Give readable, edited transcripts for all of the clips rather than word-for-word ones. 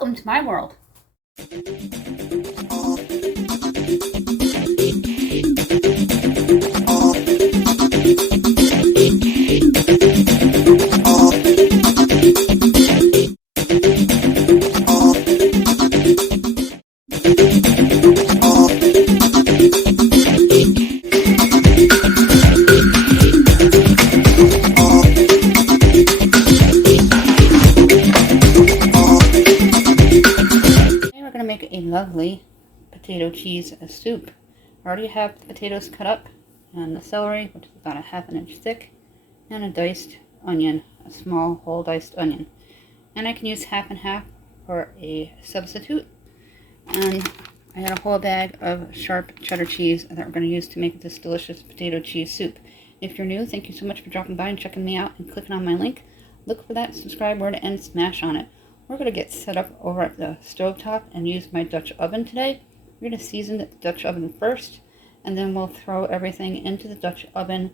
Welcome to my world. Make a lovely potato cheese soup. I already have the potatoes cut up, and the celery, which is about a ½ inch thick, and a diced onion, a small whole diced onion. And I can use half and half for a substitute. And I had a whole bag of sharp cheddar cheese that we're going to use to make this delicious potato cheese soup. If you're new, thank you so much for dropping by and checking me out and clicking on my link. Look for that subscribe word and smash on it. We're going to get set up over at the stovetop and use my Dutch oven today. We're going to season the Dutch oven first, and then we'll throw everything into the Dutch oven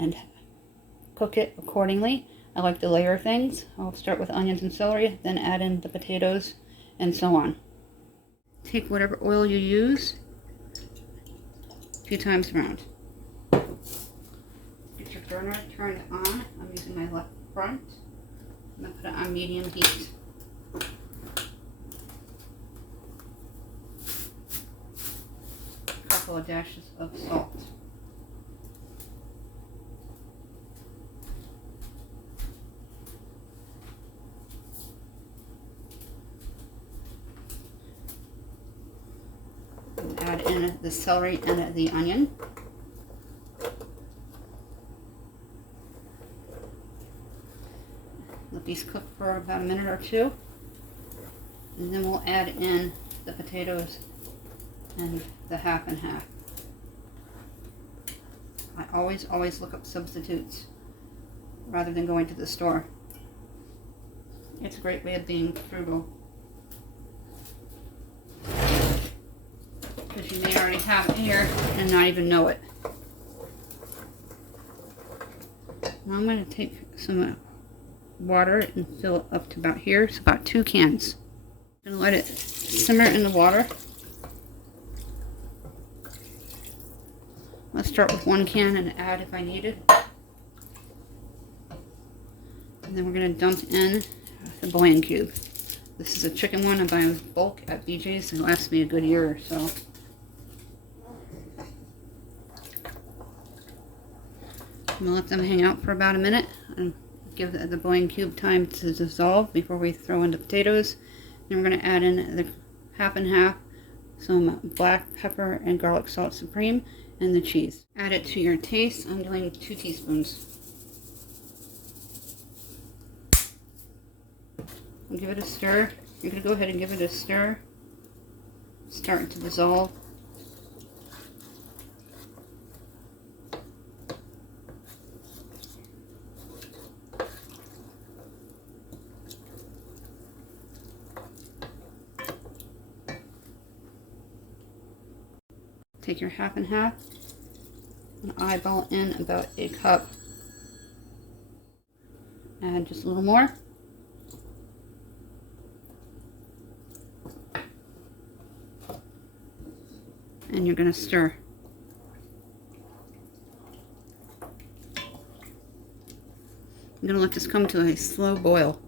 and cook it accordingly. I like to layer things. I'll start with onions and celery, then add in the potatoes, and so on. Take whatever oil you use, 2 times around. Get your burner turned on. I'm using my left front. I'm going to put it on medium heat. A couple of dashes of salt. And add in the celery and the onion. Let these cook for about a minute or two, and then we'll add in the potatoes and the half and half. I always look up substitutes rather than going to the store. It's a great way of being frugal, because you may already have it here and not even know it. Now I'm going to take some water and fill it up to about here. It's about 2 cans. I'm going to let it simmer in the water. Let's start with 1 can and add if I need it. And then we're going to dump in the Bullion cube. This is a chicken one. I'm buying bulk at BJ's. It lasts me a good year or so. I'm going to let them hang out for about a minute and give the Bullion cube time to dissolve before we throw in the potatoes. Then we're going to add in the half and half, some black pepper and garlic salt supreme, and the cheese. Add it to your taste. I'm doing 2 teaspoons. And give it a stir. You're going to go ahead and give it a stir. Start to dissolve. Take your half and half and eyeball in about a cup. Add just a little more. And you're going to stir. I'm going to let this come to a slow boil.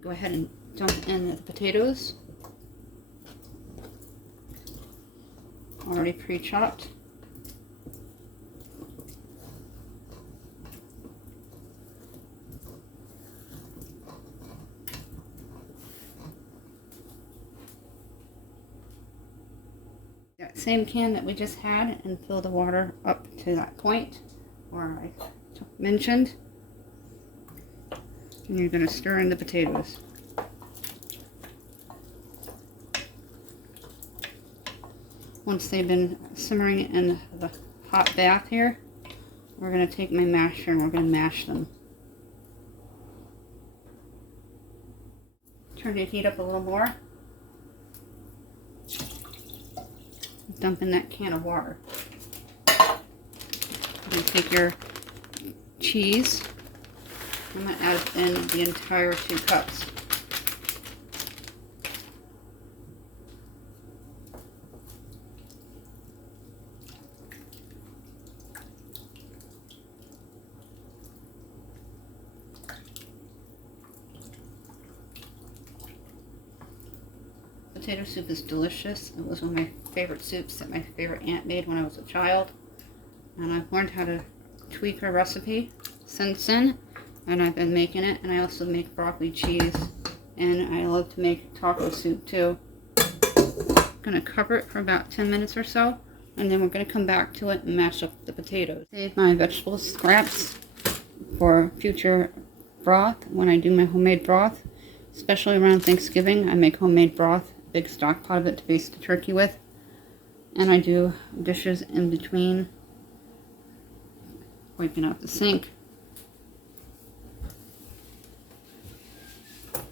Go ahead and dump in the potatoes. Already pre-chopped. That same can that we just had, and fill the water up to that point where I mentioned. And you're going to stir in the potatoes. Once they've been simmering in the hot bath here, we're going to take my masher and we're going to mash them. Turn the heat up a little more. Dump in that can of water. You take your cheese. I'm going to add in the entire 2 cups. potato soup is delicious. It was one of my favorite soups that my favorite aunt made when I was a child. And I've learned how to tweak her recipe since then. And I've been making it. And I also make broccoli cheese. And I love to make taco soup too. I'm going to cover it for about 10 minutes or so. And then we're going to come back to it and mash up the potatoes. Save my vegetable scraps for future broth when I do my homemade broth. Especially around Thanksgiving, I make homemade broth, big stock pot of it to baste the turkey with. And I do dishes in between, wiping out the sink. I'm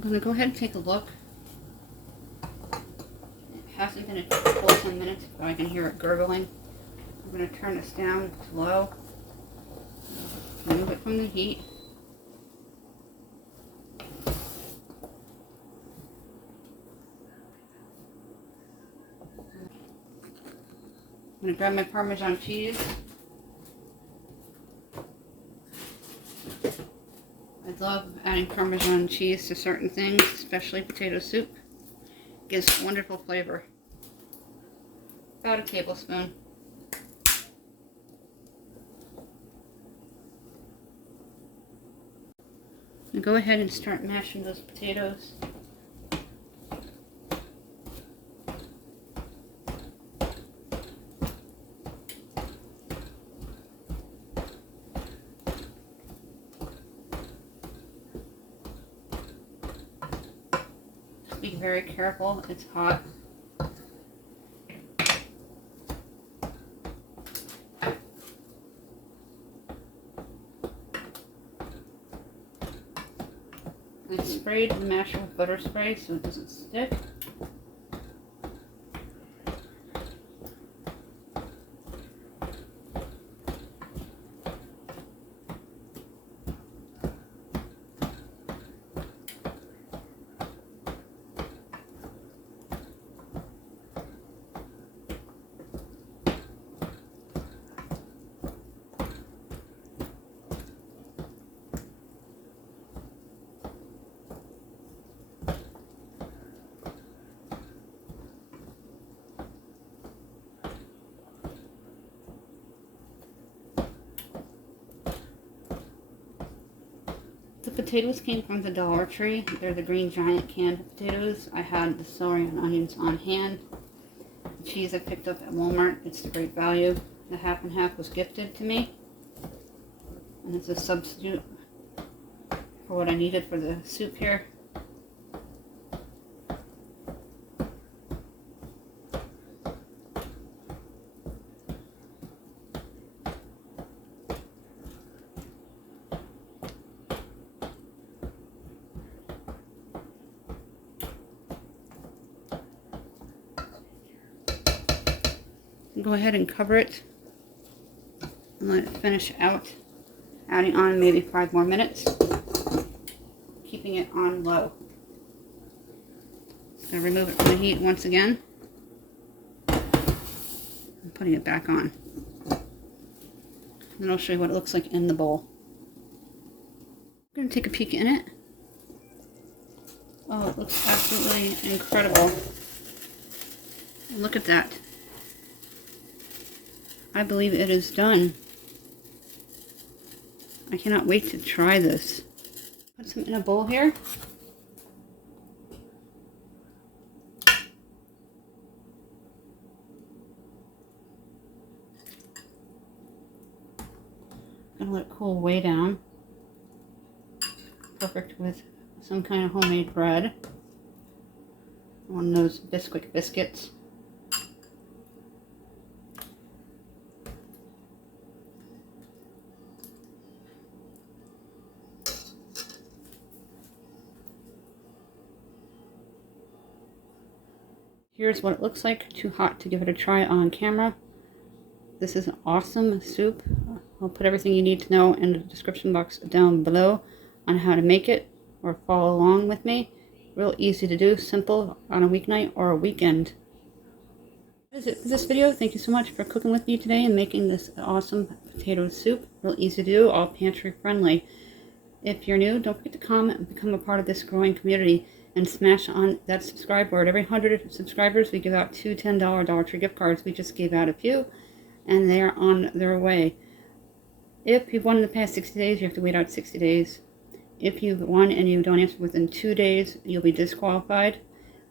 going to go ahead and take a look. It hasn't been a full 10 minutes, but I can hear it gurgling. I'm going to turn this down to low, remove it from the heat. I'm going to grab my Parmesan cheese. I love adding Parmesan cheese to certain things, especially potato soup. It gives wonderful flavor. About a tablespoon. And go ahead and start mashing those potatoes. Be very careful, it's hot. I sprayed the masher with butter spray so it doesn't stick. The potatoes came from the Dollar Tree. They're the green giant canned potatoes. I had the celery and onions on hand. The cheese I picked up at Walmart. It's the great value. The half and half was gifted to me. And it's a substitute for what I needed for the soup here. Go ahead and cover it and let it finish out, adding on maybe 5 more minutes, keeping it on low. Just going to remove it from the heat once again and putting it back on. Then I'll show you what it looks like in the bowl. I'm going to take a peek in it. Oh, it looks absolutely incredible. Look at that. I believe it is done. I cannot wait to try this. Put some in a bowl here. Gonna let it cool way down. Perfect with some kind of homemade bread. One of those Bisquick biscuits. Here's what it looks like. Too hot to give it a try on camera. This is an awesome soup. I'll put everything you need to know in the description box down below on how to make it or follow along with me. Real easy to do, simple on a weeknight or a weekend. That is it for this video. Thank you so much for cooking with me today and making this awesome potato soup. Real easy to do, all pantry friendly. If you're new, don't forget to comment and become a part of this growing community. and smash on that subscribe word. Every 100 subscribers, we give out 2 $10 Dollar Tree gift cards. We just gave out a few, and they are on their way. If you've won in the past 60 days, you have to wait out 60 days. If you've won and you don't answer within 2 days, you'll be disqualified.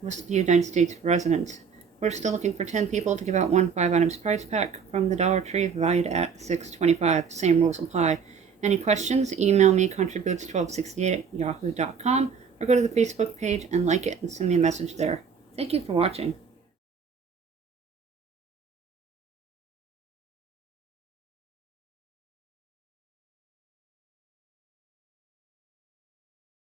Must be United States residents. We're still looking for 10 people to give out one 5 items prize pack from the Dollar Tree, valued at $6.25. Same rules apply. Any questions? Email me contributes1268@yahoo.com, or go to the Facebook page and like it and send me a message there. Thank you for watching.